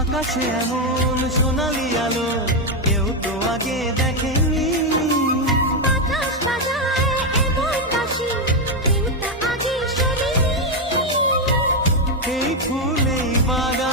আকাশে এমন সোনালি আলো কেউ তো আগে দেখেনি। বাতাস বাজায় এমন বাঁশি, কেউ তা আগে শোনেনি। এই ফুল এই বাগান